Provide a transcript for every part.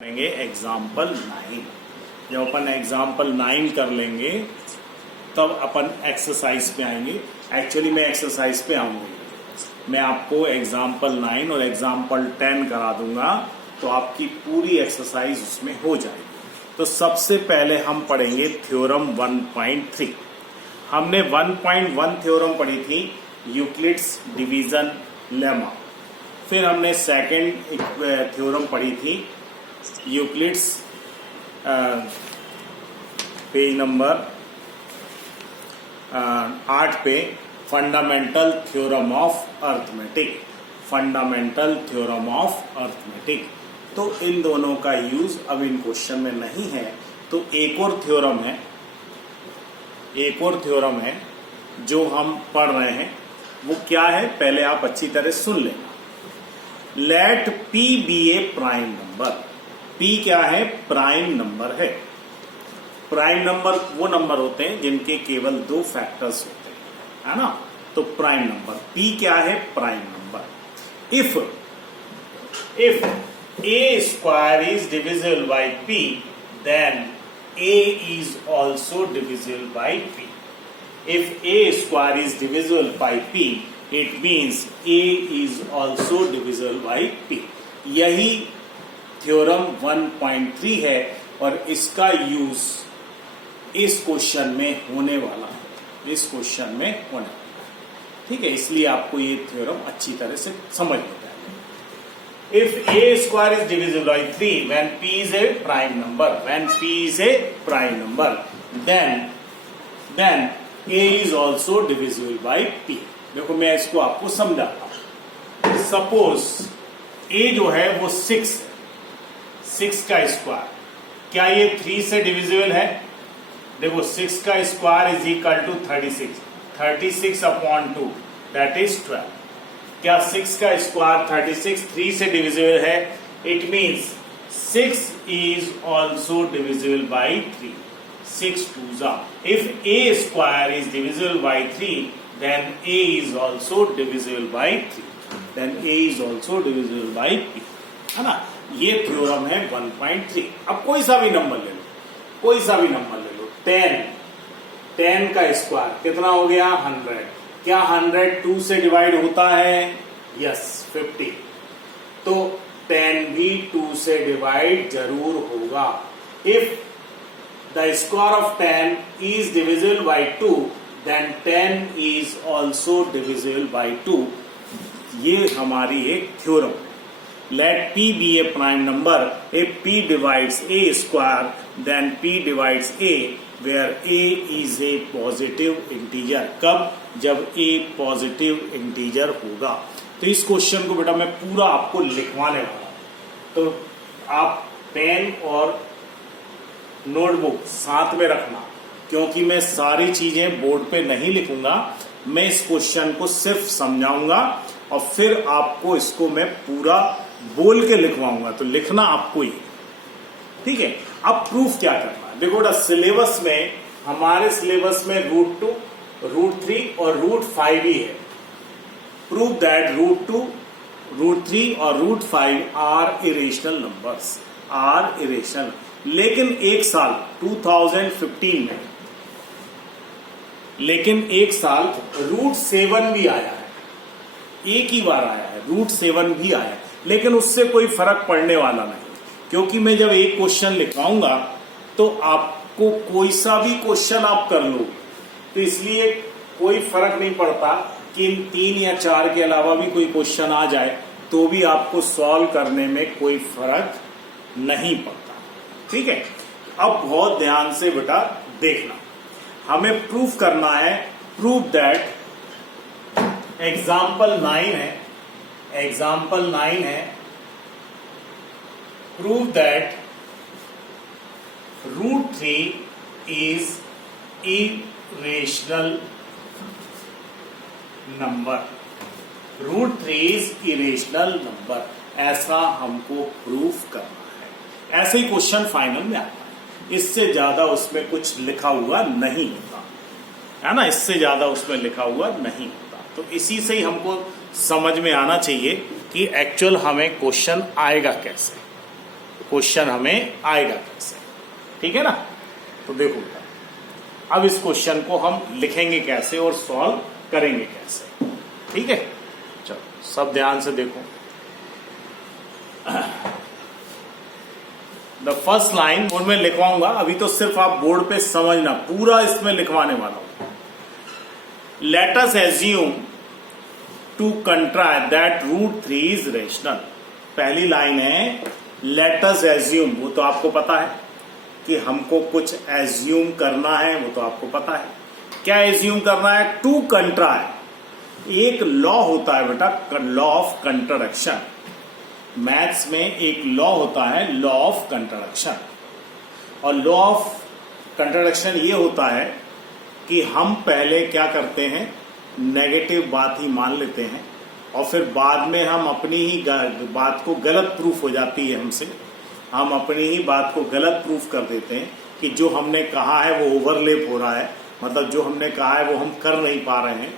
करेंगे एग्जाम्पल 9। जब अपन एग्जाम्पल 9 कर लेंगे तब अपन एक्सरसाइज पे आएंगे। एक्चुअली मैं एक्सरसाइज पे आऊंगी, मैं आपको एग्जाम्पल 9 और एग्जाम्पल 10 करा दूंगा तो आपकी पूरी एक्सरसाइज उसमें हो जाएगी। तो सबसे पहले हम पढ़ेंगे थ्योरम 1.3। हमने 1.1 थ्योरम पढ़ी थी, यूक्लिड्स डिवीजन लेमा। फिर हमने सेकंड थ्योरम पढ़ी थी, यूक्लिड्स पेज नंबर 8 पे, fundamental theorem of arithmetic. Fundamental theorem of arithmetic. तो इन दोनों का यूज अब इन क्वेश्चन में नहीं है। तो एक और थ्योरम है जो हम पढ़ रहे हैं, वो क्या है पहले आप अच्छी तरह सुन लेना। लेट P बी ए प्राइम नंबर। P क्या है? प्राइम नंबर है। प्राइम नंबर वो नंबर होते हैं जिनके केवल दो फैक्टर्स होते हैं, है ना। तो प्राइम नंबर P क्या है? Prime number. If a square is divisible by P, then a is also divisible by P. If a square is divisible by P, it means a is also divisible by P. यही theorem 1.3 है और इसका use इस question में होने वाला है, ठीक है। इसलिए आपको ये थ्योरम अच्छी तरह से समझ में आएगा। If a square is divisible by 3 when P is a prime number, then a is also divisible by P. देखो मैं इसको आपको समझाता हूं। सपोज a जो है वो 6 का स्क्वायर, क्या ये 3 से डिविजिबल है? देखो 6 का square is equal to 36 upon 2 that is 12। क्या 6 का स्क्वायर 36 3 से डिविजिबल है? It means 6 is also divisible by 3। 6 2 जा। If a square is divisible by 3, then a is also divisible by 3, है ना। ये थ्योरम है 1.3। अब कोई सा भी नंबर ले लो, 10 का स्क्वायर कितना हो गया? 100। क्या 100 2 से डिवाइड होता है? यस, 50। तो 10 भी 2 से डिवाइड जरूर होगा। If the square of 10 is divisible by 2, then 10 is also divisible by 2। ये हमारी एक थ्योरम है। Let P be a prime number if P divides a square, then P divides a where a is a positive integer। कब? जब a positive integer होगा। तो इस question को बेटा मैं पूरा आपको लिखवाने वाला हूं, तो आप पेन और नोटबुक साथ में रखना, क्योंकि मैं सारी चीजें बोर्ड पे नहीं लिखूंगा। मैं इस क्वेश्चन को सिर्फ समझाऊंगा और फिर आपको इसको मैं पूरा बोल के लिखवाऊंगा। तो लिखना आपको ही, ठीक है। अब प्रूफ क्या करना है? देखो बेटा, सिलेबस में, हमारे सिलेबस में √2, √3 और √5 ही है। प्रूव दैट √2, √3 और √5 आर इरेशनल नंबर्स, लेकिन एक साल 2015 में, √7 भी आया है। एक ही बार आया है, √7 भी आया है, लेकिन उससे कोई फर्क पड़ने वाला नहीं, क्योंकि मैं जब एक क्वेश्चन लिखवाऊंगा तो आपको कोई सा भी क्वेश्चन आप कर लो, तो इसलिए कोई फर्क नहीं पड़ता कि इन 3 या 4 के अलावा भी कोई क्वेश्चन आ जाए तो भी आपको सॉल्व करने में कोई फर्क नहीं पड़ता, ठीक है। अब बहुत ध्यान से बेटा देखना, हमें प्रूफ करना है। प्रूफ दैट एग्जाम्पल 9 है, prove that √3 is irrational number. √3 is irrational number, ऐसा हमको प्रूफ करना है। ऐसे ही क्वेश्चन फाइनल में आता है। इससे ज्यादा उसमें कुछ लिखा हुआ नहीं होता, है ना। इससे ज्यादा उसमें लिखा हुआ नहीं होता। तो इसी से ही हमको समझ में आना चाहिए कि एक्चुअल हमें क्वेश्चन आएगा कैसे। क्वेश्चन हमें आएगा कैसे, ठीक है ना। तो देखो अब इस क्वेश्चन को हम लिखेंगे कैसे और सॉल्व करेंगे कैसे, ठीक है। चलो सब ध्यान से देखो। द फर्स्ट लाइन और मैं लिखवाऊंगा, अभी तो सिर्फ आप बोर्ड पे समझना, पूरा इसमें लिखवाने वाला हूं। Let us assume to contrary that root 3 is rational. पहली लाइन है लेट अस एज्यूम, वो तो आपको पता है कि हमको कुछ एज्यूम करना है, वो तो आपको पता है। क्या एज्यूम करना है? टू कंट्राय, एक लॉ होता है बेटा, लॉ ऑफ कंट्राडिक्शन। मैथ्स में एक लॉ होता है, लॉ ऑफ कंट्राडिक्शन। और लॉ ऑफ कंट्राडिक्शन ये होता है कि हम पहले क्या करते हैं, नेगेटिव बात ही मान लेते हैं और फिर बाद में हम अपनी ही बात को गलत प्रूफ हो जाती है हमसे, हम अपनी ही बात को गलत प्रूफ कर देते हैं कि जो हमने कहा है वो ओवरलेप हो रहा है, मतलब जो हमने कहा है वो हम कर नहीं पा रहे हैं।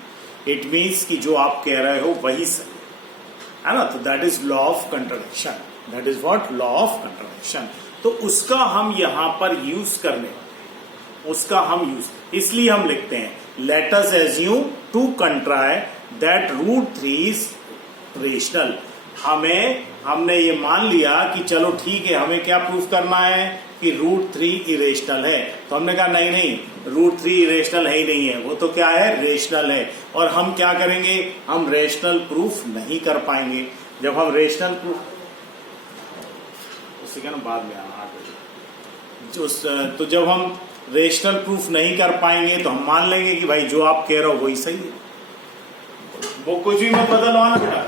इट मीन्स कि जो आप कह रहे हो वही सही है ना। तो that is law of contradiction, that is what, law of contradiction. तो उसका हम यहां पर यूज करने वाले, उसका हम यूज, इसलिए हम लिखते हैं let us assume to contrary that root 3 is rational. हमने ये मान लिया कि चलो ठीक है, हमें क्या प्रूफ करना है कि रूट 3 इरेशनल है। तो हमने कहा नहीं नहीं, रूट 3 इरेशनल है ही नहीं है, वो तो क्या है, रेशनल है। और हम क्या करेंगे, हम रेशनल प्रूफ नहीं कर पाएंगे। जब हम रेशनल प्रूफ, उसी का ना बाद में तो जब हम रेशनल प्रूफ नहीं कर पाएंगे तो हम मान लेंगे कि भाई जो आप कह रहे हो वही सही है। वो कुछ भी मत बदलवाना बेटा,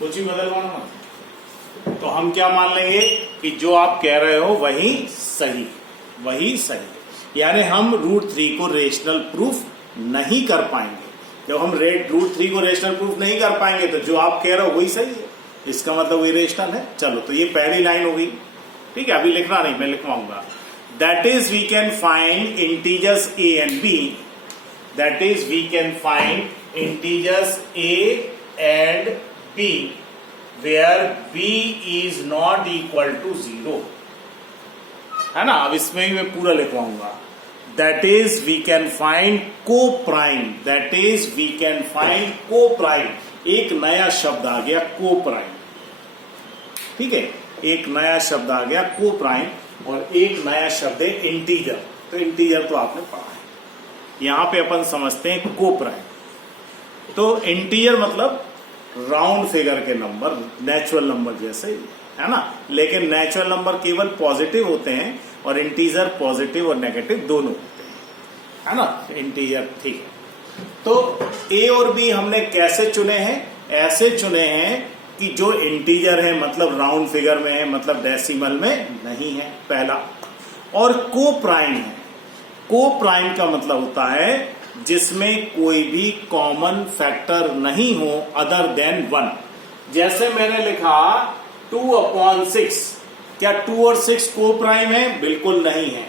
कुछ भी बदलवाना मत। तो हम क्या मान लेंगे कि जो आप कह रहे हो वही सही, वही सही। यानी हम रूट 3 को रेशनल प्रूफ नहीं कर पाएंगे। जब हम रूट 3 को रेशनल प्रूफ नहीं कर पाएंगे तो जो आप कह रहे हो वही सही है, इसका मतलब वही रेशनल है। चलो तो ये पहली लाइन हो गई, ठीक है। अभी लिखना नहीं, मैं लिखवाऊंगा। That is we can find integers a and b, that is we can find integers a and b where b is not equal to 0, है ना। अब इसमें ही मैं पूरा लिखवाऊंगा। That is we can find coprime, that is we can find coprime. एक नया शब्द आ गया, को प्राइम, ठीक है। एक नया शब्द आ गया को प्राइम, और एक नया शब्द है इंटीजर। तो इंटीजर तो आपने पढ़ा है, यहां पे अपन समझते हैं को प्राइम। तो इंटीजर मतलब राउंड फिगर के नंबर, नेचुरल नंबर जैसे, है ना। लेकिन नेचुरल नंबर केवल पॉजिटिव होते हैं और इंटीजर पॉजिटिव और नेगेटिव दोनों होते हैं, है ना। इंटीजर, ठीक है। तो ए और बी हमने कैसे चुने हैं? ऐसे चुने हैं कि जो इंटीजर है मतलब राउंड फिगर में है, मतलब डेसिमल में नहीं है, पहला। और को प्राइम है। को प्राइम का मतलब होता है जिसमें कोई भी कॉमन फैक्टर नहीं हो अदर देन 1। जैसे मैंने लिखा 2/6, क्या 2 और 6 को प्राइम है? बिल्कुल नहीं है,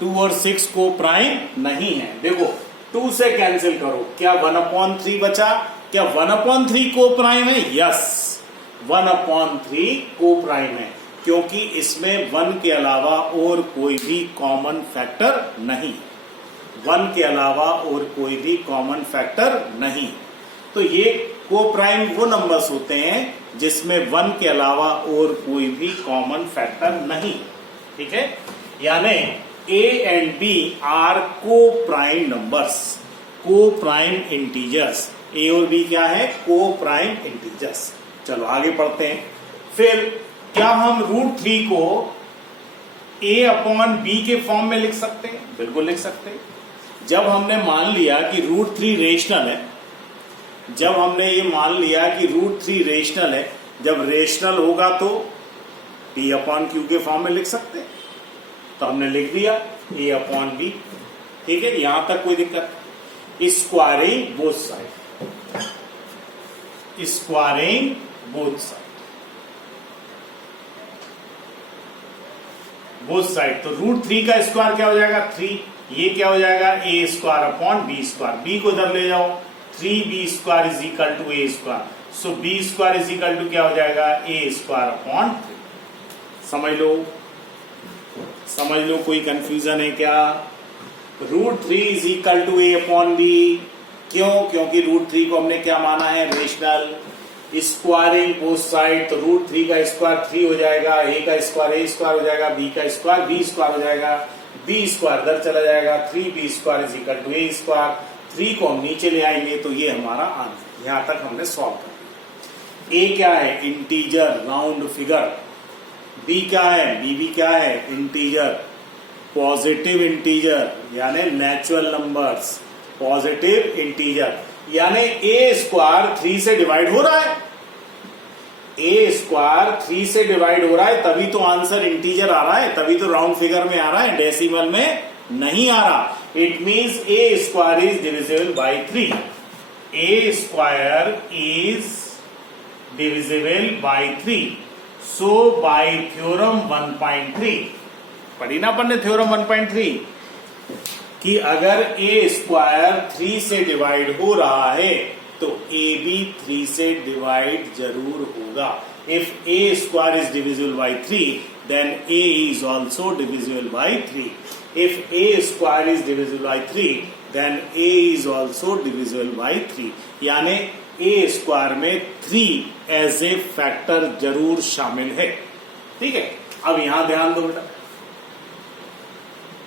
2 और 6 को प्राइम नहीं है। देखो 2 से कैंसिल करो, क्या 1/3 बचा? क्या 1/3 को प्राइम है? यस, 1/3 को प्राइम है, क्योंकि इसमें 1 के अलावा और कोई भी कॉमन फैक्टर नहीं, 1 के अलावा और कोई भी कॉमन फैक्टर नहीं। तो ये को प्राइम वो नंबर्स होते हैं जिसमें 1 के अलावा और कोई भी कॉमन फैक्टर नहीं, ठीक है। यानी a एंड b आर को प्राइम नंबर्स, को प्राइम इंटीजर्स। a और b क्या है? को प्राइम इंटीजर्स। चलो आगे पढ़ते हैं। फिर क्या हम रूट 3 को a/b के फॉर्म में लिख सकते हैं? बिल्कुल लिख सकते हैं। जब हमने मान लिया कि रूट 3 रेशनल है, जब हमने ये मान लिया कि रूट 3 रेशनल है, जब रेशनल होगा तो a/q के फॉर्म में लिख सकते हैं। तो हमने लिख दिया a/b, ठीक है, यहां तक कोई दिक्कत। Squaring both side, squaring both side, both side. तो रूट 3 का स्क्वायर क्या हो जाएगा? 3। ये क्या हो जाएगा? a²/b²। b को इधर ले जाओ, 3b² is equal to a²। So b² is equal to क्या हो जाएगा? a²/3। समझ लो कोई कंफ्यूजन है क्या? √3 is equal to a upon B. क्यों? क्योंकि √3 को हमने क्या माना है? रेशनल। स्क्वायरिंग बोथ साइड, तो √3 का स्क्वायर 3 हो जाएगा, a का स्क्वायर a स्क्वायर हो जाएगा, b का स्क्वायर b स्क्वायर हो जाएगा, b स्क्वायर इधर चला जाएगा, 3b square is equal to a square. 3 को हम नीचे ले आएंगे तो ये हमारा आंसर। यहां तक हमने सॉल्व कर दिया। a क्या है? Integer, round figure. b क्या है? b क्या है? इंटीजर, पॉजिटिव इंटीजर यानी नेचुरल नंबर्स, पॉजिटिव इंटीजर। यानी a स्क्वायर 3 से डिवाइड हो रहा है, a स्क्वायर 3 से डिवाइड हो रहा है, तभी तो आंसर इंटीजर आ रहा है, तभी तो राउंड फिगर में आ रहा है, डेसिमल में नहीं आ रहा। It means a square is divisible by 3। a square is divisible by 3। So bye theorem 1.3 पढ़ी ना अपन ने थ्योरम 1.3 कि अगर a स्क्वायर 3 से डिवाइड हो रहा है तो a भी 3 से डिवाइड जरूर होगा। If a square is divisible by 3 then a is also divisible by 3। If a square is divisible by 3 then a is also divisible by 3। यानी a स्क्वायर में 3 एज ए फैक्टर जरूर शामिल है। ठीक है, अब यहां ध्यान दो बेटा,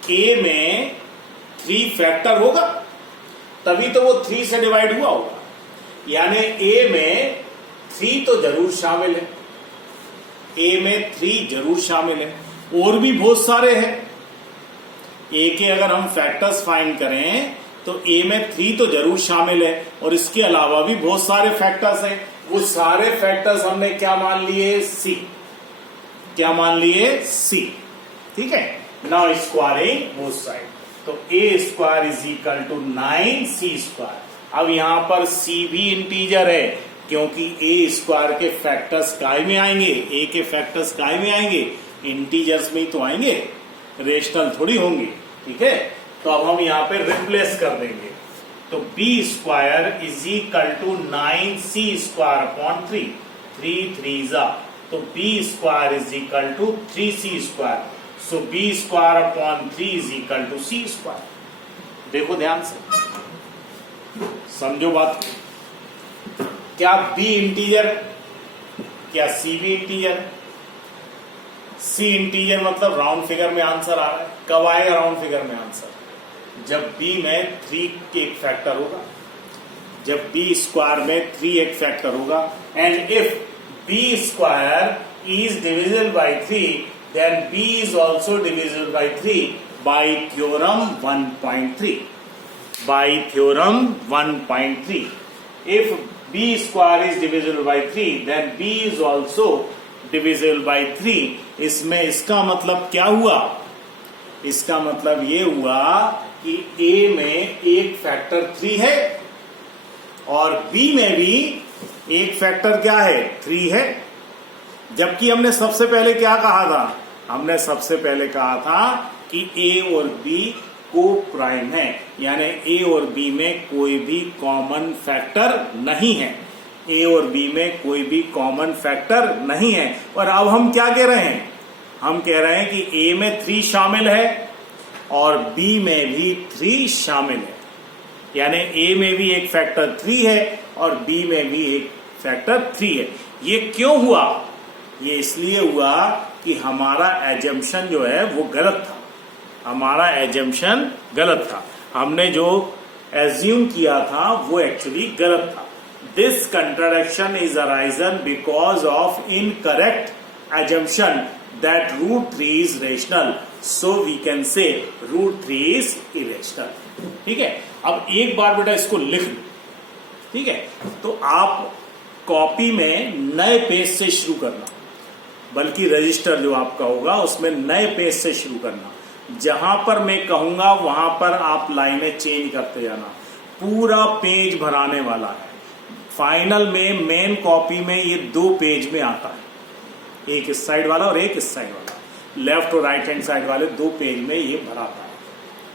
a में 3 फैक्टर होगा तभी तो वो 3 से डिवाइड हुआ होगा, यानी a में 3 तो जरूर शामिल है, a में 3 जरूर शामिल है। और भी बहुत सारे हैं, a के अगर हम फैक्टर्स फाइंड करें तो a में 3 तो जरूर शामिल है, और इसके अलावा भी बहुत सारे फैक्टर्स हैं। वो सारे फैक्टर्स हमने क्या मान लिए? c। क्या मान लिए? c। ठीक है, नाउ स्क्वायरिंग बोथ साइड, तो a square is equal to 9c square. अब यहां पर c भी इंटीजर है क्योंकि a स्क्वायर के फैक्टर्स काय में आएंगे? a के फैक्टर्स काय में आएंगे? इंटीजर्स में ही तो आएंगे, रेशनल थोड़ी होंगे। ठीक है, तो अब हम यहां पे रिप्लेस कर देंगे, तो b square is equal to 9c square upon 3। 3 3 जा, तो b square is equal to 3c square. So b square upon 3 is equal to c square. देखो ध्यान से, समझो बात। क्या b इंटीजर? क्या c भी इंटीजर? c इंटीजर मतलब राउंड फिगर में आंसर आ रहा है। कब आएगा राउंड फिगर में आंसर? जब b में 3 के एक फैक्टर होगा, जब b स्क्वायर में 3 एक फैक्टर होगा। And if b square is divisible by 3 then b is also divisible by 3 by theorem 1.3. By theorem 1.3. If b square is divisible by 3 then b is also divisible by 3. इसमें इसका मतलब क्या हुआ? इसका मतलब ये हुआ कि a में एक फैक्टर 3 है और b में भी एक फैक्टर क्या है? 3 है। जबकि हमने सबसे पहले क्या कहा था? हमने सबसे पहले कहा था कि a और b को प्राइम है, यानी a और b में कोई भी कॉमन फैक्टर नहीं है। a और b में कोई भी कॉमन फैक्टर नहीं है। और अब हम क्या कह रहे हैं? हम कह रहे हैं कि a में 3 शामिल है और b में भी 3 शामिल है, यानी a में भी एक फैक्टर 3 है और b में भी एक फैक्टर 3 है। ये क्यों हुआ? ये इसलिए हुआ कि हमारा एजम्पशन जो है वो गलत था। हमारा एजम्पशन गलत था, हमने जो एज्यूम किया था वो एक्चुअली गलत था। This contradiction is arisen because of incorrect assumption that √3 is rational, so we can say √3 is irrational. ठीक है, अब एक बार बेटा इसको लिख लो। ठीक है, तो आप कॉपी में नए पेज से शुरू करना, बल्कि रजिस्टर जो आपका होगा उसमें नए पेज से शुरू करना। जहां पर मैं कहूंगा वहां पर आप लाइनें चेंज करते जाना। पूरा पेज भराने वाला है। फाइनल में मेन कॉपी में ये 2 पेज में आता है, एक इस साइड वाला और एक इस साइड वाला, लेफ्ट और राइट हैंड साइड वाले 2 पेज में ये भराता है।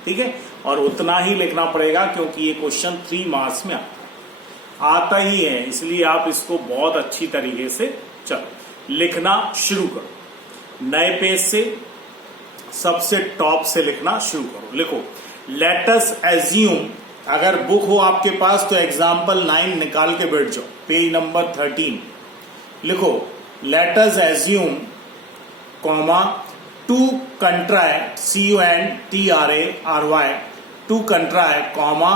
ठीक है, और उतना ही लिखना पड़ेगा क्योंकि ये क्वेश्चन 3 मार्क्स में आता ही है, इसलिए आप इसको बहुत अच्छी तरीके से चलो लिखना शुरू करो। नए पेज से सबसे टॉप से लिखना शुरू करो। लिखो लेट अस एज्यूम, अगर बुक हो आपके पास तो एग्जाम्पल 9 निकाल के बैठ जाओ, पेज नंबर 13। लिखो let us assume comma to contrary CUNTRARY to contrary comma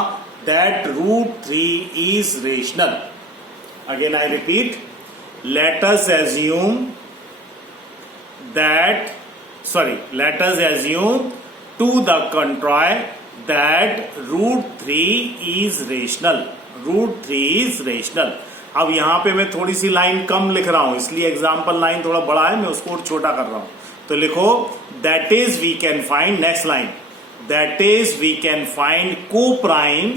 that √3 is rational. Again I repeat, let us assume to the contrary that √3 is rational. √3 is rational. अब यहां पे मैं थोड़ी सी लाइन कम लिख रहा हूं, इसलिए एग्जाम्पल 9 थोड़ा बड़ा है, मैं उसको छोटा कर रहा हूं। तो लिखो that is we can find, next line, that is we can find coprime,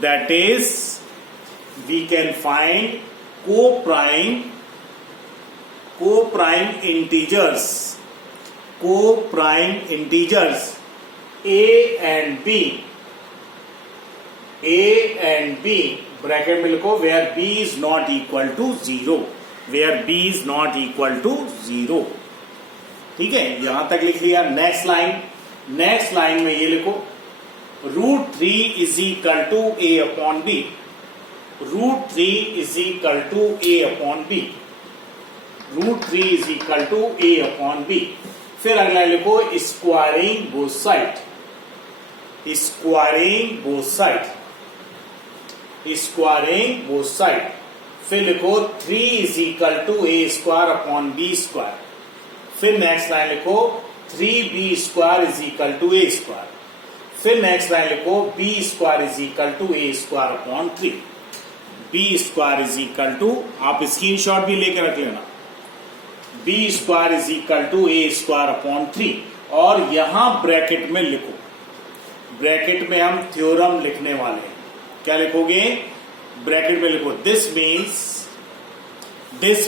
that is we can find coprime integers a and b bracket में लिखो where b is not equal to 0, where b is not equal to 0। ठीक है, यहां तक लिख लिया। Next line में ये लिखो √3 is equal to a upon b, √3 is equal to a upon b, √3 is equal to a upon b। फिर अगला लिखो squaring both side, squaring both side, squaring both side. फिर लिखो 3 is equal to a square upon b square. फिर next line लिखो 3b square is equal to a square. फिर next line लिखो b square is equal to a square upon 3, b square is equal to, आप screenshot भी लेकर रख लेना, b square is equal to a square upon 3। और यहां bracket में लिखो, ब्रैकेट में हम थ्योरम लिखने वाले हैं। क्या लिखोगे? ब्रैकेट में लिखो this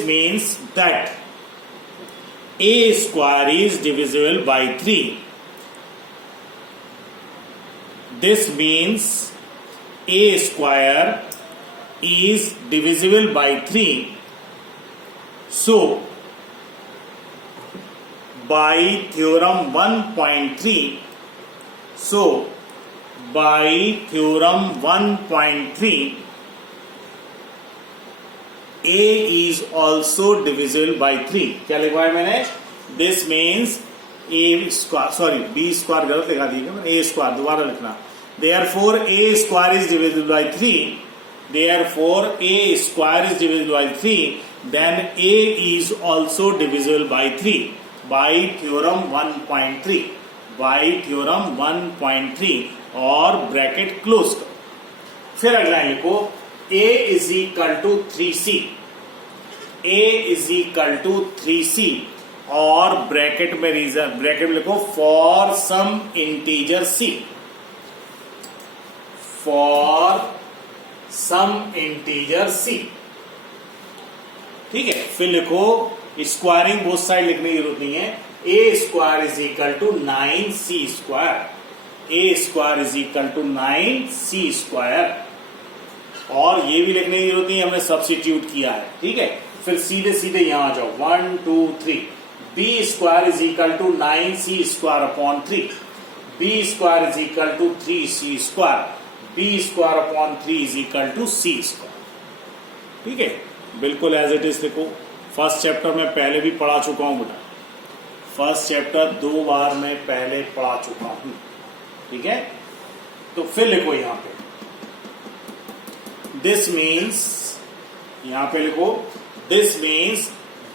means that a square is divisible by 3, this means a square is divisible by 3, so by theorem 1.3, so by theorem 1.3 a is also divisible by 3। क्या लिखवाया मैंने? This means a square, sorry b square गलत लिखा दिया, a square दोबारा लिखना। therefore a square is divisible by 3, therefore a square is divisible by 3, then a is also divisible by 3 by theorem 1.3, by theorem 1.3 और bracket close करो। फिर अगला लिखो a is equal to 3c, a is equal to 3c और bracket में लिखो for some integer c, for some integer c। ठीक है, फिर लिखो स्क्वायरिंग बोथ साइड लिखने की जरूरत नहीं है, a square is equal to 9c square, a square is equal to 9c square. और ये भी लिखने की जरूरत नहीं, हमने सब्स्टिट्यूट किया है। ठीक है, फिर सीधे सीधे यहां आ जाओ 1 2 3, b square is equal to 9c square upon 3, b square is equal to 3c square, b square upon 3 is equal to c square. ठीक है, बिल्कुल एज इट इज लिखो। फर्स्ट चैप्टर में पहले भी पढ़ा चुका हूं बेटा, फर्स्ट चैप्टर 2 बार मैं पहले पढ़ा चुका हूं। ठीक है, तो फिर लिखो यहां पे दिस मीन्स, यहां पे लिखो this means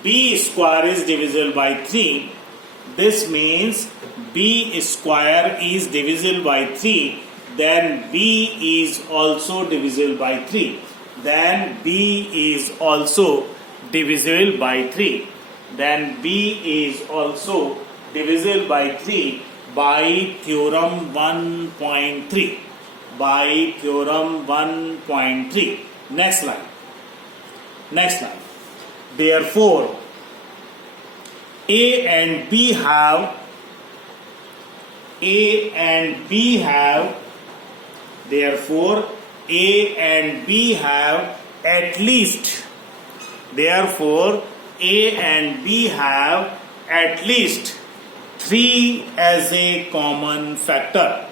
b square is divisible by 3, this means b square is divisible by 3, then b is also divisible by 3, then b is also divisible by 3, then b is also divisible by 3 by theorem 1.3, by theorem 1.3। next line, therefore a and b have therefore a and b have at least, therefore a and b have at least 3 as a common factor.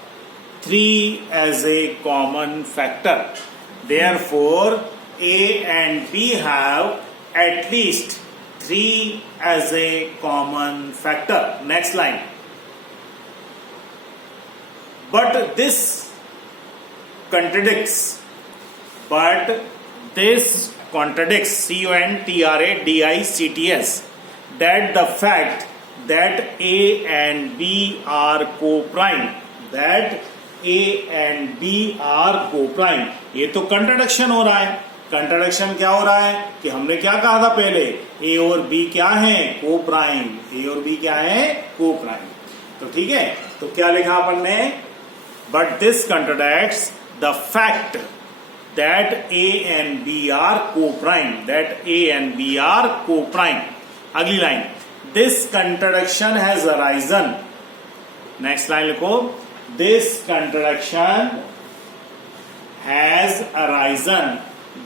3 as a common factor. Therefore, A and B have at least 3 as a common factor. Next line. But this contradicts. CONTRADICTS that the fact that A and B are co-prime. That A and B are co-prime. ये तो contradiction हो रहा है. Contradiction क्या हो रहा है कि हमने क्या कहा था पहले, ए और बी क्या है, को प्राइम. ए और बी क्या है, को प्राइम. तो ठीक है, तो क्या लिखा अपन ने, but this contradicts the fact that A and B are coprime. That A and B are coprime. अगली line, this contradiction has arisen. Next line लिखो, this contradiction has arisen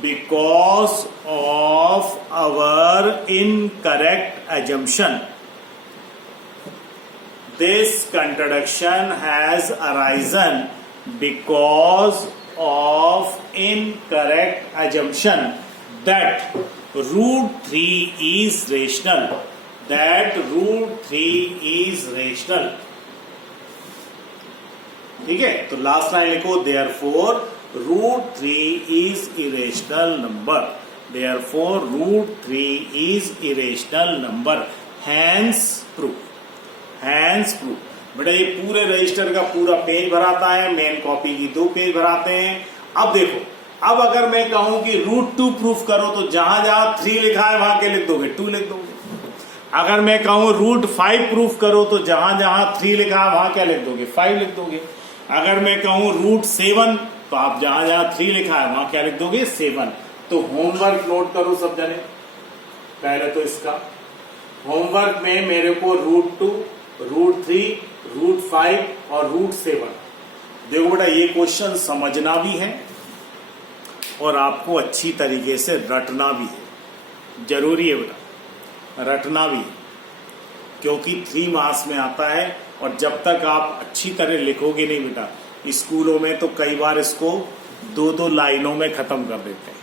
because of our incorrect assumption. This contradiction has arisen because of incorrect assumption that root 3 is rational. That root 3 is rational. ठीक है, तो last line लिखो, therefore root 3 is irrational number. Therefore, root 3 is irrational number. Hence proof. Hence proof. बेटा ये पूरे register का पूरा page भराता है, मेन कॉपी की 2 पेज भराते हैं. अब देखो, अब अगर मैं कहूं कि रूट 2 प्रूफ करो तो जहां जहां 3 लिखा है वहां क्या लिख दोगे, 2 लिख दोगे. अगर मैं कहूं रूट 5 प्रूफ करो तो जहां जहां 3 लिखा है वहां क्या लिख दोगे, 5 लिख दोगे. अगर मैं कहूं रूट 7 तो आप जहां जहां 3 लिखा है वहां क्या लिख दोगे, 7. तो होमवर्क नोट करो सब जने. पहले तो इसका होमवर्क में मेरे को रूट 2, रूट 3, रूट 5 और रूट 7. देखो बेटा, ये क्वेश्चन समझना भी है और आपको अच्छी तरीके से रटना भी है. जरूरी है बेटा, रटना भी है, क्योंकि 3 मार्क्स में आता है. और जब तक आप अच्छी तरह लिखोगे नहीं बेटा, स्कूलों में तो कई बार इसको 2-2 लाइनों में खत्म कर देते हैं.